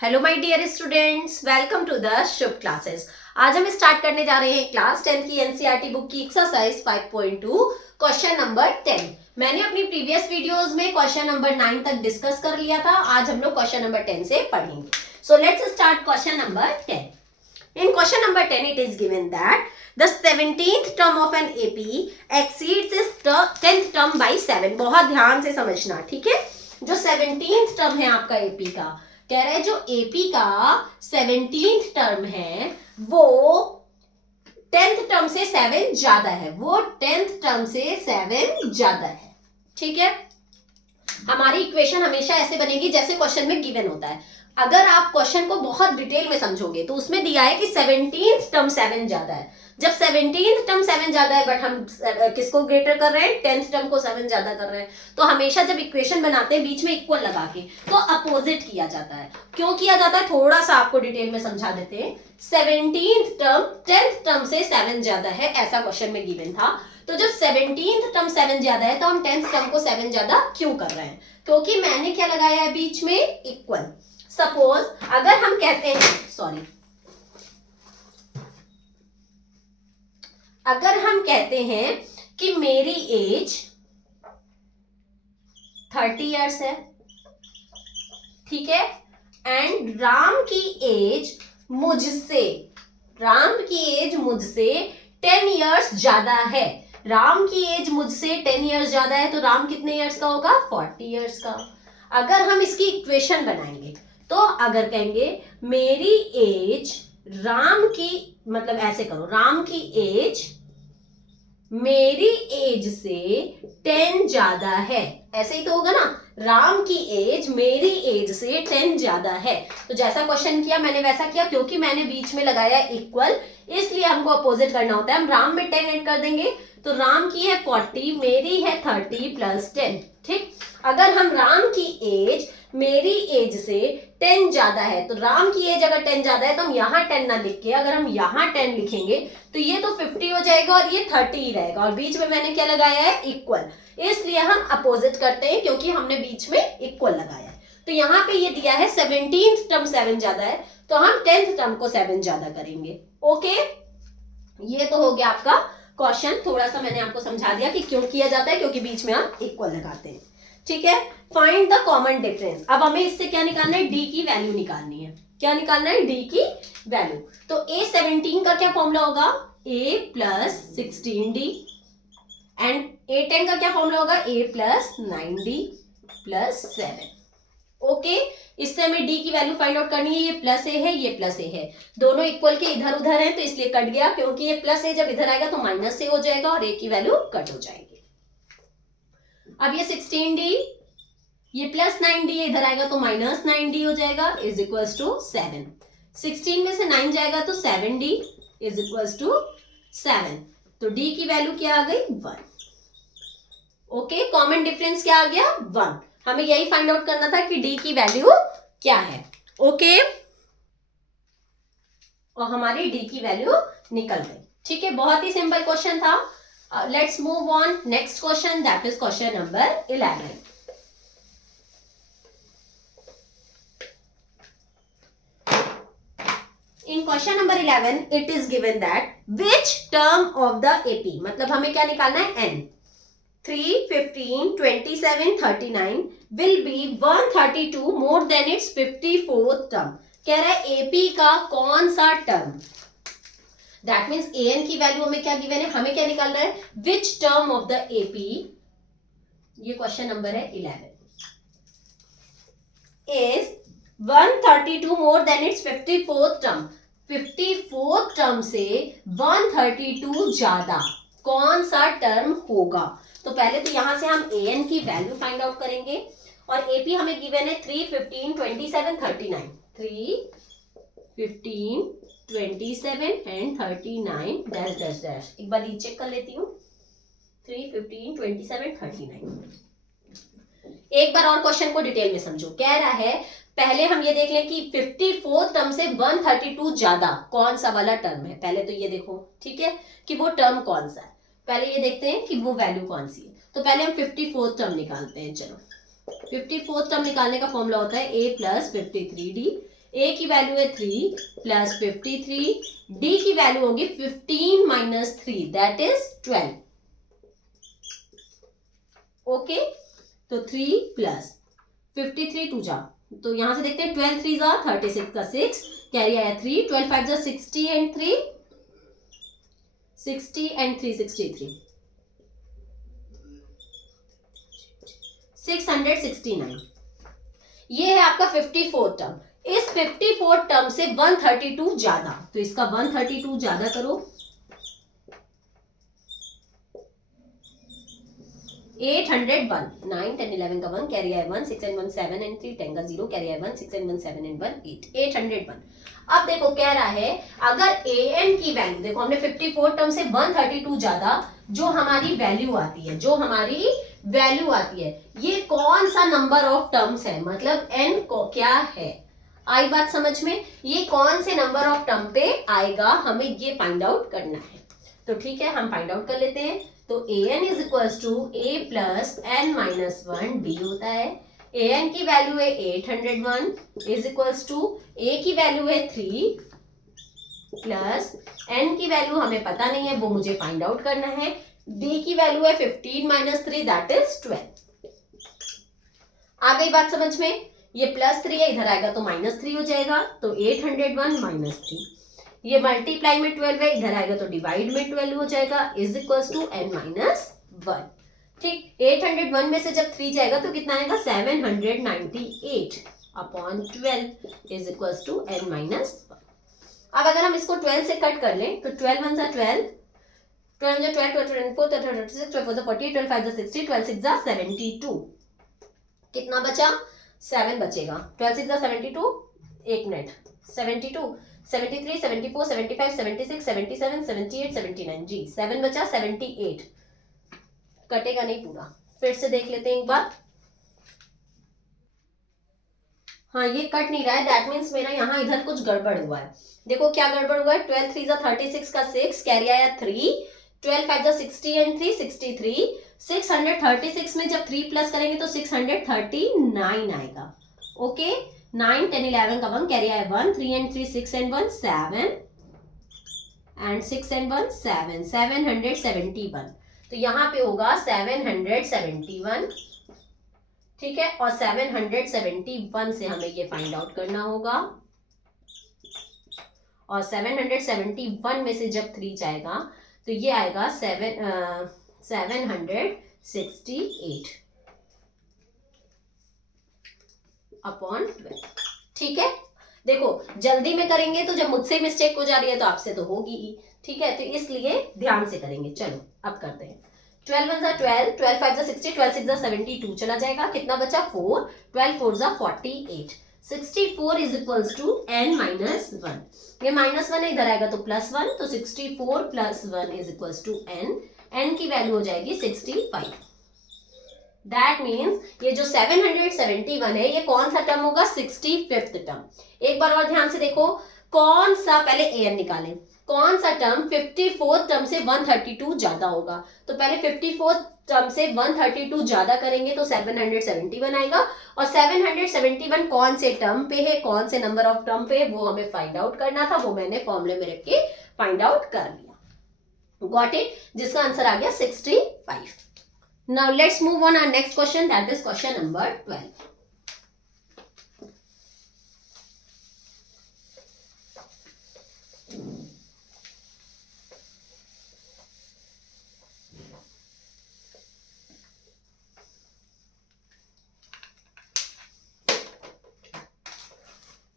Hello my dear students, welcome to the Shubh classes. आज हम start करने जा रहे हैं क्लास 10 की एनसीईआरटी बुक की एक्सरसाइज 5.2 क्वेश्चन नंबर 10। मैंने अपनी प्रीवियस वीडियोस में क्वेश्चन नंबर 9 तक डिस्कस कर लिया था। आज हम लोग क्वेश्चन नंबर 10 से पढ़ेंगे। So let's start question number 10। In question number 10, it is given that the 17th term of an AP exceeds its 10th term by 7। बहुत ध्यान से समझना, ठीक है। जो 17th टर्म है आपका एपी का, कह रहे हैं जो एपी का 17th टर्म है वो 10th टर्म से 7 ज्यादा है, वो 10th टर्म से 7 ज्यादा है, ठीक है। हमारी इक्वेशन हमेशा ऐसे बनेगी जैसे क्वेश्चन में गिवन होता है। अगर आप क्वेश्चन को बहुत डिटेल में समझोगे तो उसमें दिया है कि 17th टर्म 7 ज्यादा है। जब 17th टर्म 7 ज्यादा है बट हम किसको ग्रेटर कर रहे हैं, 10th टर्म को 7 ज्यादा कर रहे हैं, तो हमेशा जब इक्वेशन बनाते हैं बीच में इक्वल लगा के तो अपोजिट किया जाता है। क्यों किया जाता है, थोड़ा सा आपको डिटेल में समझा देते हैं। 17th टर्म 10th टर्म से 7 ज्यादा है, ऐसा क्वेश्चन में गिवन था। तो जब 17th टर्म 7 ज्यादा है तो हम 10th टर्म को 7 ज्यादा क्यों कर रहे हैं, क्योंकि मैंने क्या लगाया है बीच में, इक्वल। सपोज अगर हम कहते हैं, अगर हम कहते हैं कि मेरी एज 30 इयर्स है, ठीक है, एंड राम की एज मुझसे 10 इयर्स ज्यादा है। राम की एज मुझसे 10 इयर्स ज्यादा है तो राम कितने इयर्स का होगा, 40 इयर्स का। अगर हम इसकी इक्वेशन बनाएंगे तो अगर कहेंगे मेरी एज राम की, मतलब ऐसे करो, राम की एज मेरी एज से 10 ज्यादा है, ऐसे ही तो होगा ना। राम की एज मेरी एज से 10 ज्यादा है, तो जैसा क्वेश्चन किया मैंने वैसा किया, क्योंकि मैंने बीच में लगाया इक्वल इसलिए हमको अपोजिट करना होता है। हम राम में 10 ऐड कर देंगे तो राम की है 40, मेरी है 30 प्लस 10, ठीक। अगर हम राम की एज मेरी एज से 10 ज्यादा है तो राम की एज अगर 10 ज्यादा है तो हम यहाँ 10 ना लिख के अगर हम यहाँ 10 लिखेंगे तो ये तो 50 हो जाएगा और ये 30 ही रहेगा, और बीच में मैंने क्या लगाया है, इक्वल। इसलिए हम अपोजिट करते हैं क्योंकि हमने बीच में इक्वल लगाया है। तो यहाँ पे ये दिया है 17th टर्म 7 ज्यादा है तो हम 10th टर्म को 7 ज्यादा करेंगे। ओके, ये तो हो गया आपका क्वेश्चन। थोड़ा सा मैंने आपको समझा दिया कि क्यों किया जाता है, क्योंकि बीच में हम इक्वल लगाते हैं, ठीक है। Find the common difference. अब हमें इससे क्या निकालना है, डी की वैल्यू निकालनी है। क्या निकालना है, डी की वैल्यू। तो A17 का क्या फॉर्मूला होगा, A plus 16D, and A10 का क्या फॉर्मूला होगा, A plus 9D plus 7। Okay, इससे हमें डी की वैल्यू फाइंड आउट करनी है। ये प्लस ए है, ये प्लस ए है, दोनों इक्वल के इधर उधर हैं तो इसलिए कट गया, क्योंकि ये प्लस ए जब इधर आएगा तो माइनस ए हो जाएगा और ए की वैल्यू कट हो जाएगी। अब ये 16D, ये प्लस 9D इधर आएगा तो माइनस 9D हो जाएगा, इज इक्वल्स टू 7। 16 में से 9 जाएगा तो 7D इज इक्वल्स टू 7। तो D की वैल्यू क्या आ गई, 1। ओके, कॉमन डिफरेंस क्या आ गया, 1। हमें यही फाइंड आउट करना था कि D की वैल्यू क्या है। ओके, और हमारी D की वैल्यू निकल गई, ठीक है। बहुत ही सिंपल क्वेश्चन था। Let's move on next question, that is question number 11। In question number 11, it is given that which term of the AP, मतलब हमें क्या निकालना है, N 3, 15, 27, 39 will be 132 more than its 54th term। कह रहा है AP का कौन सा टर्म, दैट मीन्स AN की वैल्यू हमें क्या गिवन है, हमें क्या निकालना है, which term of the AP, ये क्वेश्चन नंबर है 11, is 132 more than its 54th term। 54th term से 132 ज्यादा कौन सा टर्म होगा। तो पहले तो यहां से हम AN की वैल्यू फाइंड आउट करेंगे, और AP हमें गिवन है 3, 15, 27, 39। 3, 15, 27 एंड 39 डैश डैश डैश। एक बार रीचेक कर लेती हूँ, 3, 15, 27, 39। एक बार और क्वेश्चन को डिटेल में समझो। कह रहा है पहले हम ये देख लें कि 54th टर्म से 132 ज्यादा कौन सा वाला टर्म है। पहले तो ये देखो, ठीक है, कि वो टर्म कौन सा है, पहले ये देखते हैं कि वो वैल्यू कौन सी है। तो पहले हम 54th टर्म निकालते हैं। चलो, 54th टर्म निकालने का फॉर्मूला होता है A प्लस 53D ए की वैल्यू है 3 प्लस 53, डी की वैल्यू होगी 15 माइनस 3 दैट इज 12। ओके, तो 3 प्लस 53 टू जा, तो यहां से देखते हैं 12 3 जा 36 का 6 कैरी आया 3, 12 5 जा 60 एंड 3 60 एंड 3 63 669। ये है आपका 54 टर्म। इस 54 टर्म से 132 ज्यादा, तो इसका 132 ज्यादा करो। 801 9 10 11 का 1 कैरी आया 1 6 एंड 1 7 एंड 3 10 का 0 कैरी आया 1 6 एंड 1 7 एंड 1 8 801। अब देखो कह रहा है अगर an की वैल्यू, देखो हमने 54 टर्म से 132 ज्यादा जो हमारी वैल्यू आती है, जो हमारी वैल्यू आती है, ये कौन सा नंबर ऑफ टर्म्स है, मतलब n को क्या है। आई बात समझ में, ये कौन से नंबर ऑफ टर्म पे आएगा, हमें ये फाइंड आउट करना है। तो ठीक है, हम फाइंड आउट कर लेते हैं। तो an is equals to a plus n minus 1 d होता है। an की वैल्यू है 801 इज इक्वल्स टू a की वैल्यू है 3 प्लस n की वैल्यू हमें पता नहीं है, वो मुझे फाइंड आउट करना है। d की वैल्यू है 15 माइनस 3 दैट इज 12। आ गई बात समझ में। ये प्लस 3 है, इधर आएगा तो माइनस 3 हो जाएगा, तो 801 माइनस 3, ये मल्टीप्लाई में 12 है, इधर आएगा तो डिवाइड में 12 हो जाएगा, is equals to n minus 1। ठीक, 801 में से जब 3 जाएगा तो कितना आएगा 798 upon 12 is equals to n minus 1। अब अगर हम इसको 12 से कट कर लें तो 12 1 जा 12, 12 जा 12, 12 4 36, 12 4 जा 40, 12 5 जा 60, 12 6 जा 72। कितना बचा 7 बचेगा, 12 6 जा 72, एक मिनट, 72 73 74 75 76 77 78 79 जी 7 बचा 78, कटेगा नहीं पूरा। फिर से देख लेते हैं एक बार। हाँ ये कट नहीं रहा है, दैट मीन्स मेरा यहाँ इधर कुछ गड़बड़ हुआ है। देखो क्या गड़बड़ हुआ है, 12 3 जा 36 का 6 कैरी आया 3, 12 5 जा 60 एंड 3 63, 636 में जब 3 प्लस करेंगे तो 639 आएगा। ओके, 9 10 11 का 1 कैरी आया 1, 3 एंड 3 6 एंड 1 7 एंड 6 एंड 1 7 771। तो यहाँ पे होगा 771। ठीक है, और 771 से हमें ये फाइंड आउट करना होगा, और 771 में से जब 3 जाएगा तो ये आएगा 768 अपॉन 12। ठीक है, देखो जल्दी में करेंगे तो जब मुझसे मिस्टेक हो जा रही है तो आपसे तो होगी ही। ठीक है, तो इसलिए ध्यान से करेंगे। चलो अब करते हैं। 12 1 जा 12, 12 5 जा 60, 12 6 जा 72 चला जाएगा, कितना बचा 4, 12 4 जा 48, 64 is equals to n minus 1। ये माइनस 1 है, इधर आएगा तो प्लस 1, तो 64 plus 1 is equals to n की वैल्यू हो जाएगी 65। दैट मीन्स ये जो 771 है ये कौन सा टर्म होगा, 65th टर्म। एक बार और ध्यान से देखो, कौन सा, पहले an निकालें, कौन सा टर्म 54th टर्म से 132 ज्यादा होगा। तो पहले 54th टर्म से 132 ज्यादा करेंगे तो 771 आएगा, और 771 कौन से टर्म पे है, कौन से नंबर ऑफ टर्म पे है, वो हमें फाइंड आउट करना था, वो मैंने फॉर्मूले में रख के फाइंड आउट कर लिया। गॉट इट, जिसका आंसर आ गया 65। Now let's move on our next question, that is question number 12.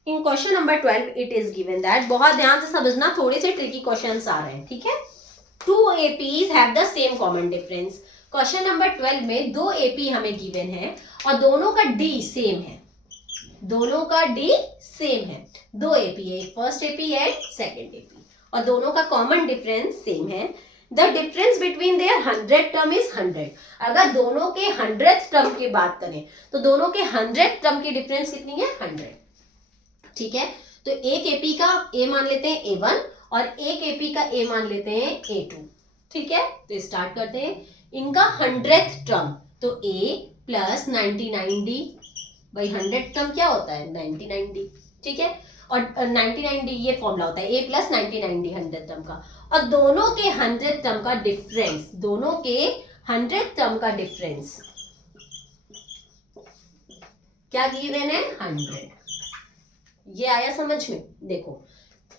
In question number 12 it is given that, बहुत ध्यान से समझना, थोड़े से ट्रिकी क्वेश्चंस आ रहे हैं। ठीक है, 2 APs have the same common difference। Question number 12 में 2 AP हमें गिवन है और दोनों का D सेम है, दोनों का D सेम है। 2 AP है, एक फर्स्ट AP है, सेकंड AP, और दोनों का कॉमन डिफरेंस सेम है। The difference between their 100 term is 100। अगर दोनों के 100th टर्म की बात करें तो दोनों के 100th टर्म की डिफरेंस कितनी है, 100। ठीक है, तो एक AP का A मान लेते हैं A1 और एक AP का A मान लेते हैं A2। ठीक है, तो स्टार्ट करते हैं। इनका 100th टर्म तो A प्लस 99D, भाई 100 टर्म क्या होता है 99D, ठीक है। और 99D ये फॉर्मूला होता है, A प्लस 99D 100 टर्म का। और दोनों के 100 टर्म का डिफरेंस, दोनों के 100 टर्म का डिफरेंस क्या गिवन है, 100। ये आया समझ में? देखो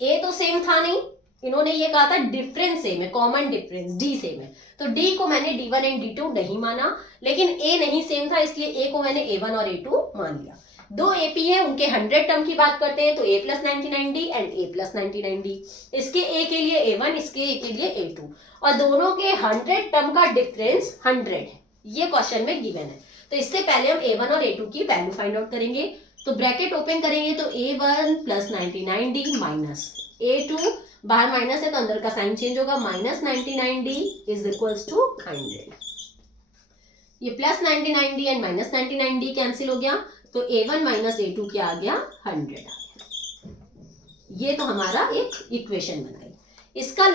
ए तो सेम था नहीं, इन्होंने ये कहा था डिफरेंस सेम है, कॉमन डिफरेंस डी सेम है, तो डी को मैंने D1 एंड D2 नहीं माना, लेकिन ए नहीं सेम था इसलिए ए को मैंने A1 और A2 मान लिया। दो एपी है, उनके 100 टर्म की बात करते हैं तो A plus 99D and A plus 99D। इसके ए के लिए A1, इसके ए के लिए A2, और दोनों के 100 टर्म का डिफरेंस 100 है, ये क्वेश्चन में गिवन है। तो इससे पहले हम A1 और A2 की वैल्यू फाइंड आउट करेंगे। तो ब्रैकेट ओपन करेंगे तो A1 plus 99D minus A2, बाहर माइनस है तो अंदर का साइन चेंज होगा, minus 99D is equals to 100। ये plus 99D and minus 99D cancel हो गया, तो A1 माइनस A2 क्या आ गया, 100 आ गया। ये तो हमारा एक इक्वेशन बनाई। इसका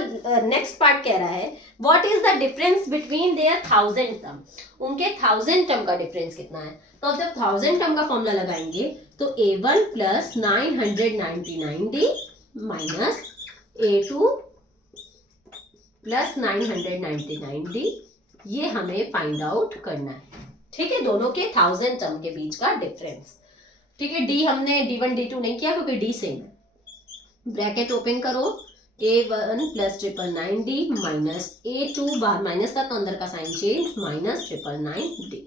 नेक्स्ट पार्ट कह रहा है what is the difference between their 1000 term, उनके 1000 टर्म का डिफरेंस कितना है। तो अब जब 1000 टर्म का फॉर्मूला लगाएंगे तो A1 plus 999D minus A2 plus 999D, ये हमें फाइंड आउट करना है। ठीक है, दोनों के 1000 टर्म के बीच का डिफरेंस। ठीक है, डी हमने D1 D2 नहीं किया क्योंकि डी सेम है। ब्रैकेट ओपन करो, A1 plus 999D minus A2, बाहर माइनस था तो अंदर का साइन चेंज, माइनस 999D।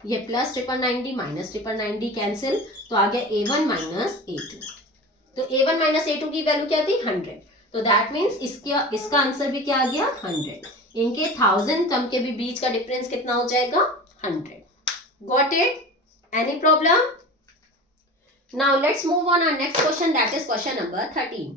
ये plus 999D minus 999D cancel, तो आ गया A1 माइनस A2। तो A1 माइनस A2 की वैल्यू क्या थी, 100। तो दैट मीन्स इसका आंसर भी क्या आ गया, 100। इनके 1000 टर्म के भी बीच का डिफरेंस कितना हो जाएगा, 100। Got it? Any problem? Now let's move on our next question, that is question number 13।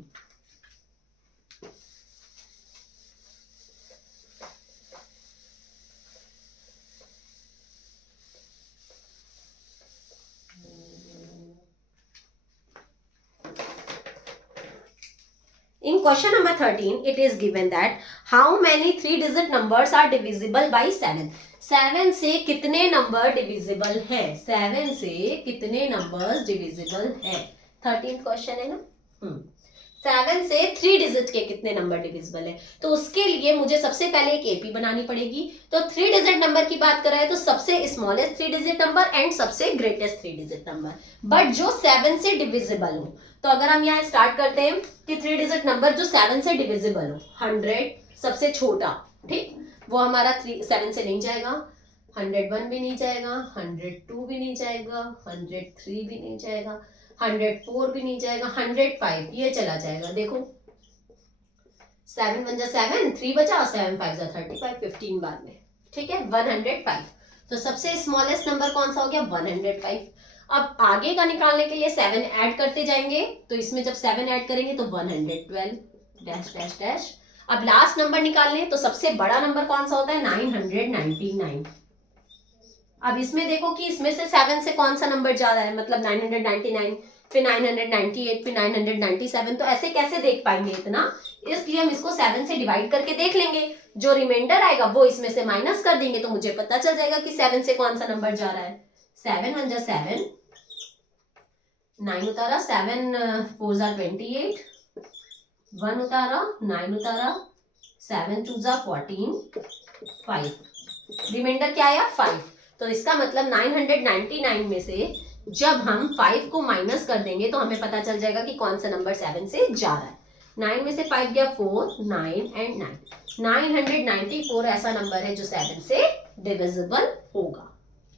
In question number 13, it is given that how many 3-digit numbers are divisible by 7? 7 से कितने number divisible है, 7 से कितने numbers divisible है। 13th question है ना। 7 से 3 digit के कितने नंबर डिविजिबल है, तो उसके लिए मुझे सबसे पहले एक एपी बनानी पड़ेगी। तो 3 डिजिट नंबर की बात कर रहा है तो सबसे स्मॉलेस्ट 3 डिजिट नंबर एंड सबसे ग्रेटेस्ट 3 डिजिट नंबर, बट जो 7 से डिविजिबल हो। तो अगर हम यहाँ स्टार्ट करते हैं कि 3 डिजिट नंबर जो 7 से डिविजिबल हो, 100 सबसे छोटा, ठीक, वो हमारा 7 से नहीं जाएगा, 101 भी नहीं जाएगा, 102 भी नहीं जाएगा, 103 भी नहीं जाएगा, 104 भी नहीं जाएगा, 105 ये चला जाएगा। देखो 7 1 जा 7, 3 बचा, 7 5 जा 35, 15 बाद में, ठीक है, 105। तो सबसे स्मॉलेस्ट नंबर कौन सा हो गया, 105। अब आगे का निकालने के लिए 7 ऐड करते जाएंगे, तो इसमें जब 7 ऐड करेंगे तो 112 डैश डैश डैश। अब लास्ट नंबर निकालने तो सबसे बड़ा नंबर कौन सा होता है, 999। अब इसमें देखो कि इसमें से 7 से कौन सा नंबर ज्यादा है, मतलब 999, फिर 998, फिर 997, तो ऐसे कैसे देख पाएंगे इतना, इसलिए हम इसको 7 से डिवाइड करके देख लेंगे। जो रिमाइंडर आएगा वो इसमें से माइनस कर देंगे तो मुझे पता चल जाएगा कि 7 से कौन सा नंबर जा रहा है। 7 1 जा 7, 9 उतारा, 7 4 जा 28, 1 उतारा, 9 उतारा, 7 2 जा 14, 5, रिमाइंडर क्या आया, 5। तो इसका मतलब 999 में से जब हम 5 को माइनस कर देंगे तो हमें पता चल जाएगा कि कौन सा नंबर 7 से जा रहा है। 9 में से 5 गया 4, 9 एंड 9, 994 ऐसा नंबर है जो 7 से डिविजिबल होगा।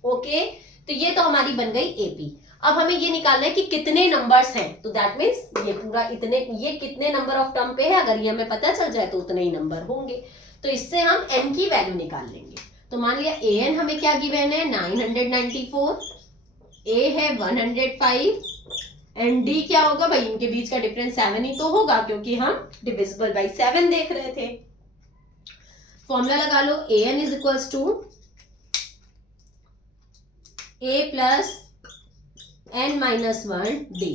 ओके, तो ये तो हमारी बन गई एपी। अब हमें ये निकालना है कि कितने नंबर्स हैं, तो दैट मीन्स ये पूरा इतने, ये कितने नंबर ऑफ टर्म पे है, अगर ये हमें पता चल जाए तो उतने ही नंबर होंगे। तो इससे हम n की वैल्यू निकाल लेंगे। तो मान लिया an हमें क्या गिवन है, 994, a है 105 एंड d क्या होगा भाई, इनके बीच का डिफरेंस 7 ही तो होगा क्योंकि हम डिविजिबल बाय 7 देख रहे थे। फॉर्मूला लगा लो, an is equals to a plus n minus 1 d।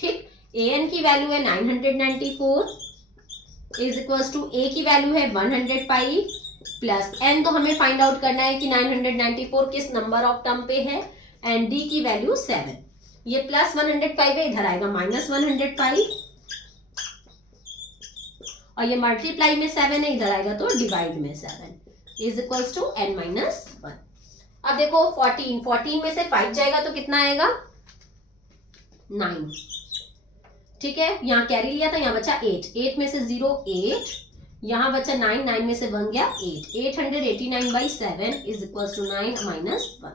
ठीक, an की वैल्यू है 994 इज इक्वल्स टू a की वैल्यू है 105 प्लस n, तो हमें फाइंड आउट करना है कि 994 किस नंबर ऑफ टर्म पे है, एंड d की वैल्यू 7। ये प्लस 105 है, इधर आएगा माइनस 105, और ये मल्टीप्लाई में 7 है, इधर आएगा तो डिवाइड में 7 is equals to n minus 1। अब देखो 14 में से 5 जाएगा तो कितना आएगा 9, ठीक है। यहाँ कैरी लिया था, यहाँ बचा 8 में से 0 8, यहाँ बचा 9 में से 1 गया 8, 889/7 इज इक्वल्स टू 9 माइनस 1।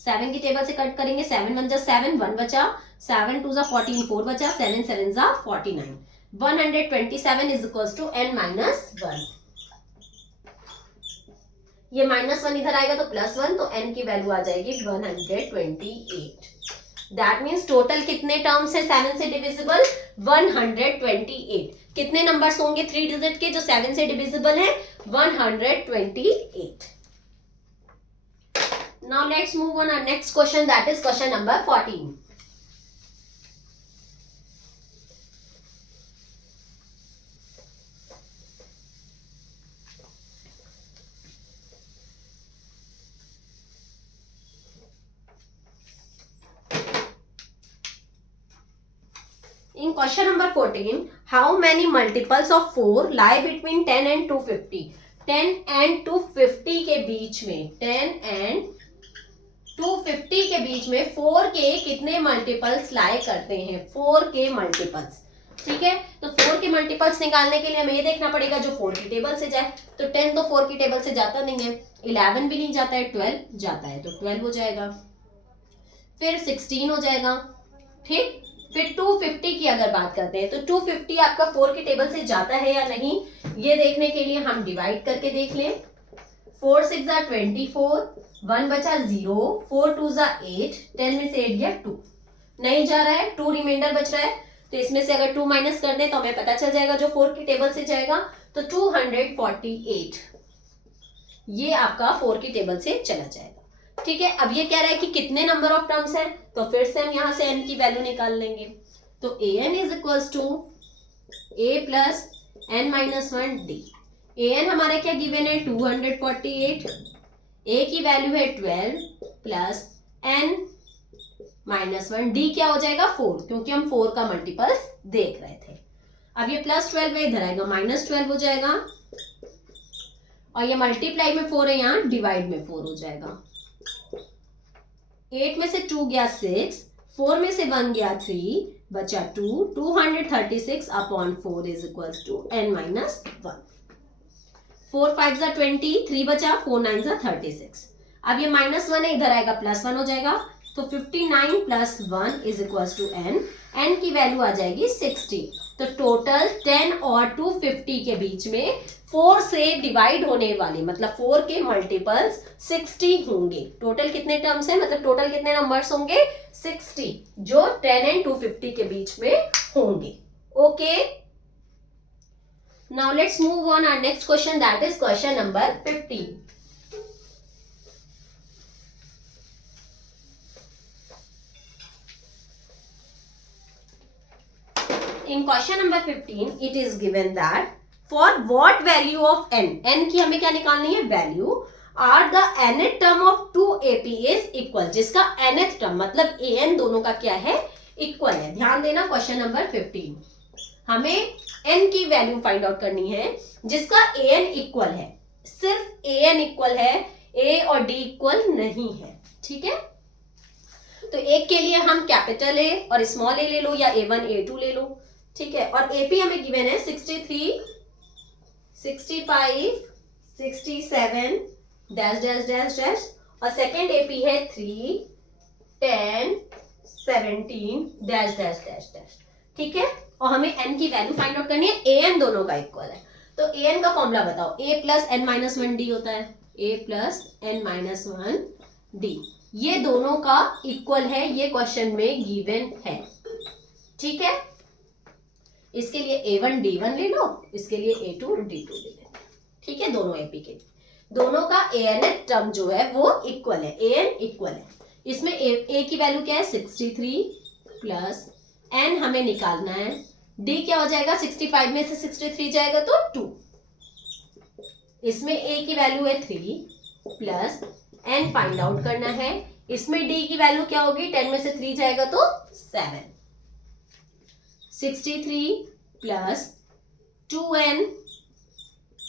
7 की टेबल से कट करेंगे, 7 1 जा 7, 1 बचा, 7 2 जा 14, 4 बचा, 7 7 जा 49, 127 is equals to n minus 1। ये -1 इधर आएगा तो +1, तो n की वैल्यू आ जाएगी 128। दैट मीन्स टोटल कितने टर्म्स है 7 से डिविजिबल 128। कितने नंबर्स होंगे 3 डिजिट के जो 7 से डिविजिबल है 128। Now let's move on our next question, that is question number 14। In question number 14, how many multiples of 4 lie between 10 and 250? 10 and 250 के बीच में 10 and 250 के बीच में 4 के कितने मल्टीपल्स लाई करते हैं? 4 के मल्टीपल्स, ठीक है। तो 4 के मल्टीपल्स निकालने के लिए हमें ये देखना पड़ेगा जो 4 की टेबल से जाए। तो 10 तो 4 की टेबल से जाता नहीं है, 11 भी नहीं जाता है, 12 जाता है, तो 12 हो जाएगा, फिर 16 हो जाएगा, ठीक। फिर 250 की अगर बात करते हैं तो 250 आपका 4 की टेबल से जाता है या नहीं, ये देखने के लिए हम डिवाइड करके देख लें। 4 6 जा 24, 1 बचा 0, 4 2 जा 8, 10 में से 8 गया 2, नहीं जा रहा है, 2 रिमाइंडर बच रहा है, तो इसमें से अगर 2 माइनस कर दें तो हमें पता चल जाएगा जो 4 की टेबल से जाएगा, तो 248 ये आपका 4 की टेबल से चला जाएगा, ठीक है। अब ये कह रहा है कि कितने नंबर ऑफ टर्म्स हैं, तो फिर से हम यहां से n की वैल्यू निकाल लेंगे। तो an is equals to a plus n minus 1d। an हमारा क्या गिवन है 248, a की वैल्यू है 12 प्लस n माइनस 1, d क्या हो जाएगा 4, क्योंकि हम 4 का मल्टीपल्स देख रहे थे। अब ये +12 है, इधर आएगा -12 हो जाएगा, और ये मल्टीप्लाई में 4 है, यहाँ डिवाइड में 4 हो जाएगा। 8 में से 2 गया 6, 4 में से 1 गया 3, बचा 2, 236 upon 4 is equals to n minus 1। 4 5 जा 20, 3 बचा, 4 9 जा 36। अब ये -1 है, इधर आएगा +1 हो जाएगा, तो 59 plus 1 is equals to n, n की वैल्यू आ जाएगी 60। तो टोटल 10 और 250 के बीच में 4 से डिवाइड होने वाले मतलब 4 के मल्टीपल्स 60 होंगे। टोटल कितने टर्म्स हैं, मतलब टोटल कितने नंबर्स होंगे 60, जो 10 एंड 250 के बीच में होंगे। Okay, now let's move on our next question, that is question number 15। In question number 15, it is given that for what value of n, n की हमें क्या निकालनी है value, are the nth term of 2ap is equal, जिसका nth term मतलब an दोनों का क्या है इक्वल है। ध्यान देना, क्वेश्चन नंबर 15 हमें n की वैल्यू फाइंड आउट करनी है जिसका an इक्वल है, सिर्फ an इक्वल है, a और d इक्वल नहीं है, ठीक है। तो एक के लिए हम कैपिटल A और स्मॉल a ले लो या a1 a2 ले लो, ठीक है। और AP हमें गिवन है 63 65 67 डैश डैश डैश डैश, और सेकंड AP है 3 10 17 डैश डैश डैश डैश, ठीक है। और हमें n की वैल्यू फाइंड आउट करनी है, an दोनों का इक्वल है। तो an का फॉर्मूला बताओ, a plus n minus 1d होता है, a plus n minus 1d, ये दोनों का इक्वल है, ये क्वेश्चन में गिवन है, ठीक है। इसके लिए a1 d1 ले लो, इसके लिए a2 d2 ले लेते हैं, ठीक है। दोनों AP के दोनों का an टर्म जो है वो इक्वल है, an इक्वल है। इसमें a की वैल्यू क्या है 63 प्लस n हमें निकालना है, d क्या हो जाएगा 65 में से 63 जाएगा तो 2, इसमें a की वैल्यू है 3 प्लस n फाइंड आउट करना है, इसमें d की वैल्यू क्या होगी, 10 में से 3 जाएगा तो 7। 63 प्लस 2n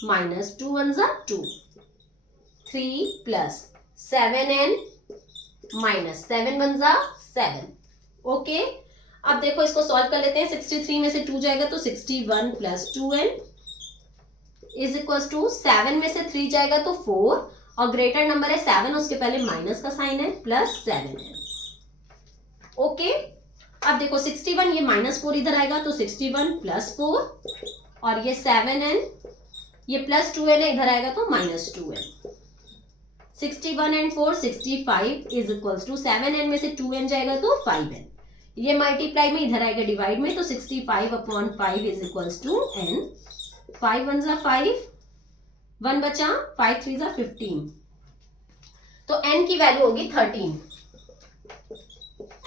माइनस 2 1 जा 2, 3 प्लस 7n माइनस 7 1 जा 7। ओके, अब देखो इसको सॉल्व कर लेते हैं। 63 में से 2 जाएगा तो 61 plus 2n is equal to 7 में से 3 जाएगा तो 4 और ग्रेटर नंबर है 7, उसके पहले माइनस का साइन है, प्लस 7n। ओके, अब देखो 61 ये -4 इधर आएगा तो 61 प्लस 4 और ये 7n ये प्लस 2n है, इधर आएगा तो -2n। 61 and 4 65 is equal to 7n में से 2n जाएगा तो 5n, ये मल्टीप्लाई में इधर आएगा डिवाइड में तो 65 upon 5 is equal to n। 5 1 जा 5, 1 बचा, 5 3 जा 15, तो n की वैल्यू होगी 13।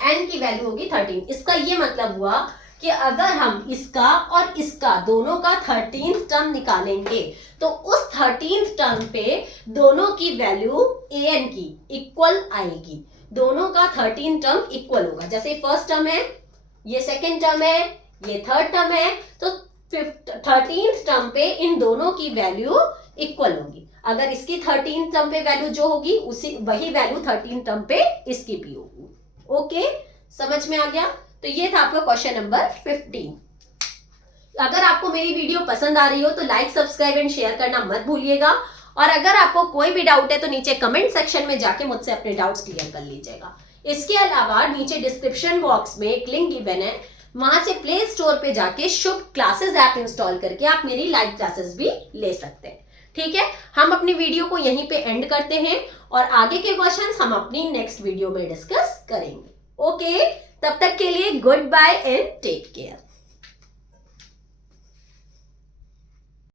n की वैल्यू होगी 13। इसका ये मतलब हुआ कि अगर हम इसका और इसका दोनों का 13th टर्म निकालेंगे तो उस 13th टर्म पे दोनों की वैल्यू an की इक्वल आएगी। दोनों का 13th टर्म इक्वल होगा। जैसे फर्स्ट टर्म है, ये सेकेंड टर्म है, ये थर्ड टर्म है, तो 13th टर्म पे इन दोनों की वैल्यू इक्वल होगी। अगर इसकी 13th टर्म पे वैल्यू जो होगी उसी वही वैल्यू 13th टर्म पे इसकी भी होगी। ओके, समझ में आ गया? तो ये था आपका क्वेश्चन नंबर 15। अगर आपको मेरी वीडियो पसंद आ रही हो तो लाइक, सब्सक्राइब एंड शेयर करना मत भूलिएगा। और अगर आपको कोई भी डाउट है तो नीचे कमेंट सेक्शन में जाके मुझसे अपने डाउट्स क्लियर कर लीजिएगा। इसके अलावा नीचे डिस्क्रिप्शन बॉक्स में एक लिंक गिवन है, वहां से प्ले स्टोर पे जाके शुभ क्लासेस ऐप इंस्टॉल करके आप मेरी लाइव क्लासेस भी ले सकते हैं। ठीक है, हम अपनी वीडियो को यहीं पे एंड करते हैं और आगे के क्वेश्चंस हम अपनी नेक्स्ट वीडियो में डिस्कस करेंगे। ओके, तब तक के लिए goodbye and take care.